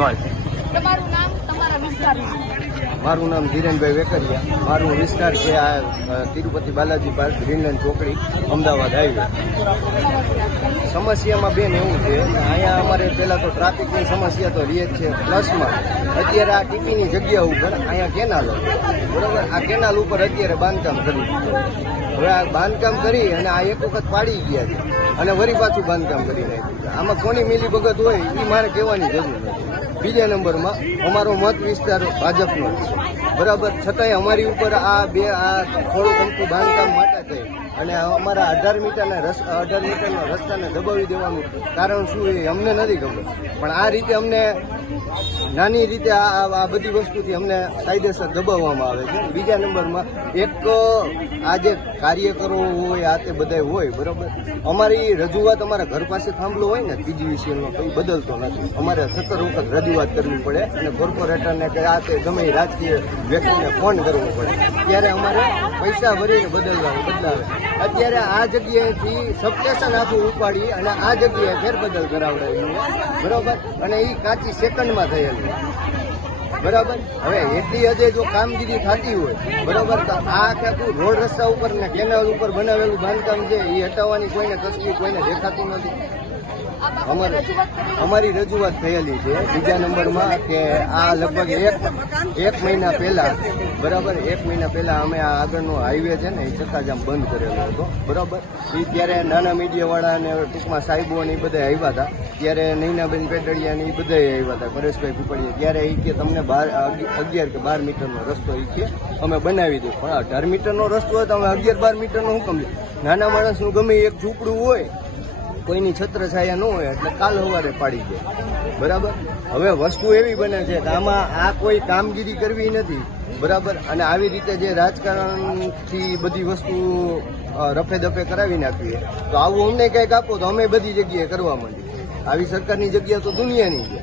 Role મારું નામ ધીરેનભાઈ વેકરિયા. મારું વિસ્તાર છે આ તિરુપતિ બાલાજી પાર્ક ગ્રીનલેન્ડ ચોકડી અમદાવાદ હાઈવે. સમસ્યામાં બેન એવું છે અહીંયા અમારે પહેલાં તો ટ્રાફિકની સમસ્યા તો રહી જ છે પ્લસમાં. અત્યારે આ ટીપીની જગ્યા ઉપર અહીંયા કેનાલ બરોબર? આ કેનાલ ઉપર અત્યારે બાંધકામ કર્યું. હવે આ બાંધકામ કરી અને આ એક વખત પાડી ગયા છે. અને વરી પાછું બાંધકામ કરી નાખ્યું આમાં કોની મિલી ભગત હોય એ મારે કહેવાની જરૂર નથી. બીજા નંબરમાં અમારો મત વિસ્તાર ભાજપનો. બરાબર? છતાંય અમારી ઉપર આ બે, આ થોડું અમથું બાંધકામ માટે થઈ. અને અમારા અઢાર મીટરના રસ, અઢાર મીટરના રસ્તાને દબાવી દેવાનું કારણ શું એ અમને નથી ખબર. પણ આ રીતે અમને નાની રીતે આ બધી વસ્તુથી અમને કાયદેસર દબાવવામાં આવે છે. બીજા નંબરમાં એક આ જે કાર્યકરો હોય, આ તે બધા હોય, બરાબર? અમારી રજૂઆત અમારા ઘર પાસે થાંભલો હોય ને પીજીવીસીએલનો કંઈ બદલતો નથી. અમારે સત્તર વખત રજૂઆત કરવી પડે અને કોર્પોરેટરને કે આ તે ગમે રાજકીય વ્યક્તિને ફોન કરવો પડે. ત્યારે અમારે પૈસા ભરીને બદલવા બદલાવે. અત્યારે આ જગ્યાએથી સબસ્ટેશન આખું ઉપાડી અને આ જગ્યાએ ફેરબદલ કરાવડાવ્યું. બરાબર? અને એ કાચી સેકન્ડમાં થયેલું. બરાબર? હવે એટલી હદે જો કામગીરી થતી હોય, બરાબર? તો આ આખું રોડ રસ્તા ઉપર ને કેનાલ ઉપર બનાવેલું બાંધકામ છે એ હટાવવાની કોઈને તસવીર કોઈને દેખાતી નથી. અમારે અમારી રજૂઆત થયેલી છે બીજા નંબરમાં કે આ લગભગ એક એક મહિના પહેલા, બરાબર, એક મહિના પહેલા અમે આ આગળનો હાઈવે છે ને એ ચક્કાજામ બંધ કરેલો હતો, બરાબર? એ ત્યારે નાના મીડિયાવાળા અને ટૂંકમાં સાહેબો અને એ બધા આવ્યા હતા, ત્યારે નૈનાબેન પેટડિયા ને એ બધા આવ્યા હતા, પરેશભાઈ પીપળીયા ત્યારે એ કે તમને બાર અગિયાર કે બાર મીટરનો રસ્તો એ કે, અમે બનાવી દઈએ પણ અઢાર મીટરનો રસ્તો હોય તો અમે અગિયાર બાર મીટરનો શું કમ નાના માણસનું ગમે એક ઝૂંપડું હોય કોઈની છત્રછાયા ન હોય એટલે કાલ સવારે પાડી દે. બરાબર? હવે વસ્તુ એવી બને છે કે આમાં આ કોઈ કામગીરી કરવી નથી. બરાબર? અને આવી રીતે જે રાજકારણથી બધી વસ્તુ રફે દફે કરાવી નાખીએ તો આવું અમને કંઈક આપો તો અમે બધી જગ્યાએ કરવા માંડીએ. આવી સરકારની જગ્યા તો દુનિયાની છે.